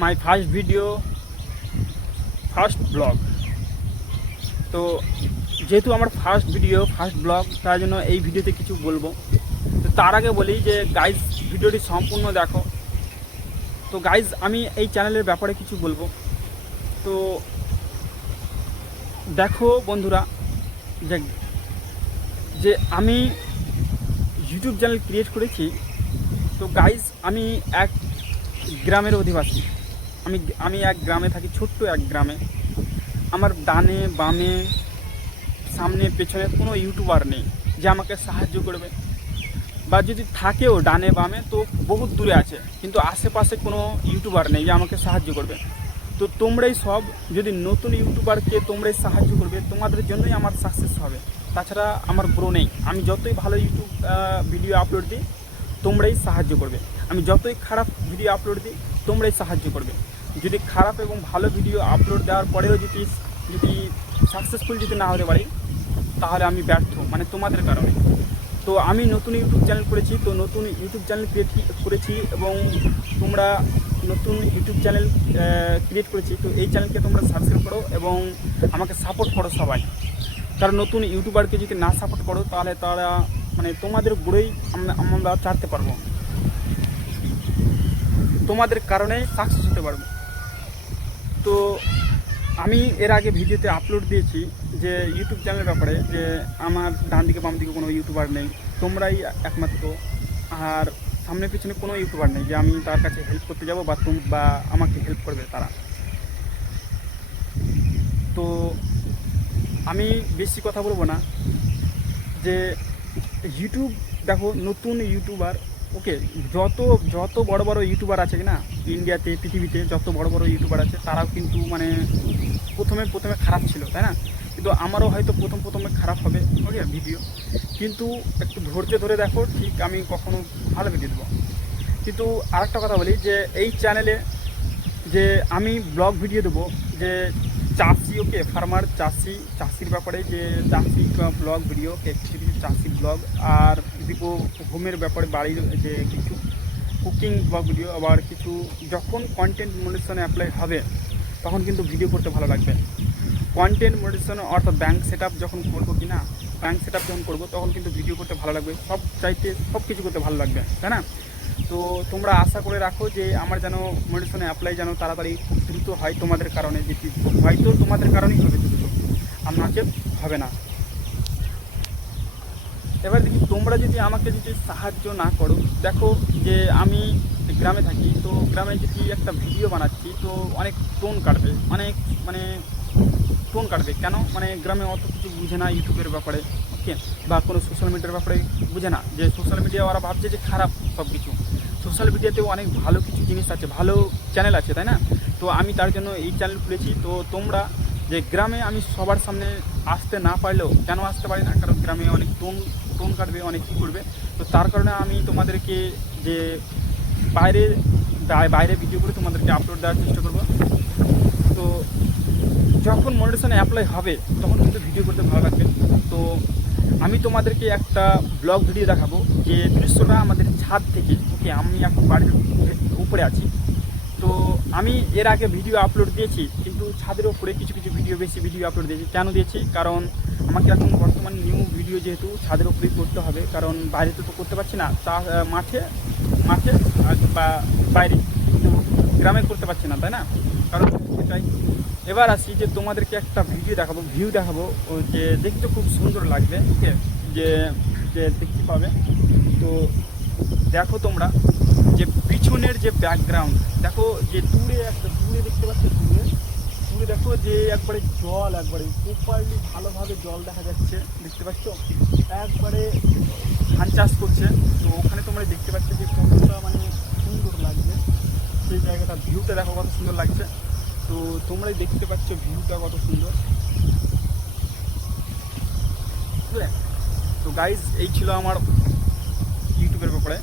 My first video, first blog. তো যেহেতু আমার ফার্স্ট ভিডিও, ফার্স্ট ব্লগ, তার জন্য এই ভিডিওতে কিছু বলবো। তো তার আগে বলি যে গাইজ, ভিডিওটি সম্পূর্ণ দেখো। তো গাইজ, আমি এই চ্যানেলের ব্যাপারে কিছু বলবো। তো দেখো বন্ধুরা, যে আমি ইউটিউব চ্যানেল ক্রিয়েট করেছি। তো গাইজ, আমি এক গ্রামের অধিবাসী। আমি এক গ্রামে থাকি, ছোট্ট এক গ্রামে। আমার ডানে বামে সামনে পেছনে কোনো ইউটিউবার নেই যে আমাকে সাহায্য করবে, বা যদি থাকেও ডানে বামে তো বহুত দূরে আছে, কিন্তু আশেপাশে কোনো ইউটিউবার নেই যে আমাকে সাহায্য করবে। তো তোমরাই সব, যদি নতুন ইউটিউবারকে তোমরাই সাহায্য করবে, তোমাদের জন্যই আমার সাকসেস হবে। তাছাড়া আমার গ্রো নেই। আমি যতই ভালো ইউটিউব ভিডিও আপলোড দিই, তোমরাই সাহায্য করবে। আমি যতই খারাপ ভিডিও আপলোড দিই, তোমরাই সাহায্য করবে। যদি খারাপ এবং ভালো ভিডিও আপলোড দেওয়ার পরেও যদি সাকসেসফুল যদি না হতে পারি, তাহলে আমি ব্যর্থ, মানে তোমাদের কারণে। তো আমি নতুন ইউটিউব চ্যানেল করেছি, তো নতুন ইউটিউব চ্যানেল ক্রিয়েট করেছি, এবং তোমরা নতুন ইউটিউব চ্যানেল ক্রিয়েট করেছি। তো এই চ্যানেলকে তোমরা সাবস্ক্রাইব করো এবং আমাকে সাপোর্ট করো সবাই। কারণ নতুন ইউটিউবারকে যদি না সাপোর্ট করো, তাহলে তারা, মানে তোমাদের গুঁড়োই আমরা চাটতে পারবো, তোমাদের কারণে সাকসেস হতে পারবো। তো আমি এর আগে ভিডিওতে আপলোড দিয়েছি যে ইউটিউব চ্যানেলের ব্যাপারে, যে আমার ডান দিকে বাম দিকে কোনো ইউটিউবার নেই, তোমরাই একমাত্র। আর সামনে পিছনে কোনো ইউটিউবার নেই যে আমি তার কাছে হেল্প করতে যাব, বা আমাকে হেল্প করবে তারা। তো আমি বেশি কথা বলবো না। যে ইউটিউব দেখো, নতুন ইউটিউবার, ওকে, যত বড় বড় ইউটিউবার আছে কি না ইন্ডিয়াতে, পৃথিবীতে যত বড় বড় ইউটিউবার আছে, তারাও কিন্তু মানে প্রথমে খারাপ ছিল, তাই না? কিন্তু আমারও হয়তো প্রথমে খারাপ হবে, ওকে, ভিডিও। কিন্তু একটু ধৈর্য ধরে দেখো, ঠিক আমি কখনো ভালো ভিডিও দেবো। কিন্তু আরেকটা কথা বলি, যে এই চ্যানেলে যে আমি ব্লগ ভিডিও দেবো, যে চাষি, ওকে, ফার্মার, চাষির ব্যাপারে, যে চাষি ব্লগ ভিডিও, কিছু চাষি ব্লগ, আর দিব হোমের ব্যাপারে, বাড়ির যে কিছু কুকিং ব্লগ ভিডিও। আবার কিছু যখন কন্টেন্ট মনিটাইজেশনে অ্যাপ্লাই হবে, তখন কিন্তু ভিডিও করতে ভালো লাগবে। কন্টেন্ট মনিটাইজেশন অর্থাৎ ব্যাঙ্ক সেট আপ যখন করবো কি না, ব্যাঙ্ক সেট আপ যখন করবো, তখন কিন্তু ভিডিও করতে ভালো লাগবে, সব কিছু করতে ভালো লাগবে, তাই না? তো তোমরা আশা করে রাখো যে আমার যেন মনিটাইজেশনে অ্যাপ্লাই যেন তাড়াতাড়ি খুব দ্রুত হয়, তোমাদের কারণে। যেটি হয়তো তোমাদের কারণেই হবে দ্রুত, আমাকে হবে না। এবার দেখি, তোমরা যদি আমাকে যদি সাহায্য না করো, দেখো যে আমি গ্রামে থাকি, তো গ্রামে যদি একটা ভিডিও বানাচ্ছি, তো অনেক টোন কাটবে, মানে টোন কাটবে কেন? মানে গ্রামে অত কিছু বুঝে না ইউটিউবের ব্যাপারে, ওকে, বা কোনো সোশ্যাল মিডিয়ার ব্যাপারে বুঝে না। যে সোশ্যাল মিডিয়া ওরা ভাবছে যে খারাপ সব কিছু। সোশ্যাল মিডিয়াতেও অনেক ভালো কিছু জিনিস আছে, ভালো চ্যানেল আছে, তাই না? তো আমি তার জন্য এই চ্যানেল খুলেছি। তো তোমরা, যে গ্রামে আমি সবার সামনে আসতে না পারলেও, কেন আসতে পারি না? কারণ গ্রামে অনেক টোন কাটবে, অনেক কী করবে। তো তার কারণে আমি তোমাদেরকে যে বাইরে ভিডিও করে তোমাদেরকে আপলোড দেওয়ার চেষ্টা করবো। তো যখন মনিটাইজেশন অ্যাপ্লাই হবে, তখন কিন্তু ভিডিও করতে ভালো লাগবে। তো আমি তোমাদেরকে একটা ব্লগ ভিডিও দেখাবো, যে দৃশ্যটা আমাদের ছাদ থেকে, ওকে, আমি এখন বাড়ির উপরে আছি। তো আমি এর আগে ভিডিও আপলোড দিয়েছি, কিন্তু ছাদের উপরে কিছু বেশি ভিডিও আপলোড দিয়েছি। কেন দিয়েছি? কারণ আমাকে এখন বর্তমানে নিউ ভিডিও যেহেতু ছাদের উপরেই করতে হবে, কারণ বাইরে তো করতে পারছি না, মাঠে বা বাইরে, কিন্তু গ্রামে করতে পারছি না, তাই না? কারণ এটাই। এবার আসি যে তোমাদেরকে একটা ভিউ দেখাবো, ও যে দেখতে খুব সুন্দর লাগবে, ওকে, যে দেখতে পাবে। তো দেখো তোমরা, যে পিছনের যে ব্যাকগ্রাউন্ড দেখো, যে দূরে দেখতে পাচ্ছ, দূরে দেখো, যে একবারে জল, একবারে প্রপারলি ভালোভাবে জল দেখা যাচ্ছে, দেখতে পাচ্ছ, একবারে ধান চাষ করছে। তো ওখানে তোমরা দেখতে পাচ্ছ যে কতটা মানে সুন্দর লাগছে, সেই জায়গাটা, ভিউটা দেখো কত সুন্দর লাগছে। তো তোমরাই দেখতে পাচ্ছ ভিউটা কত সুন্দর। তো গাইজ, এই ছিল আমার ইউটিউবের ব্যাপারে।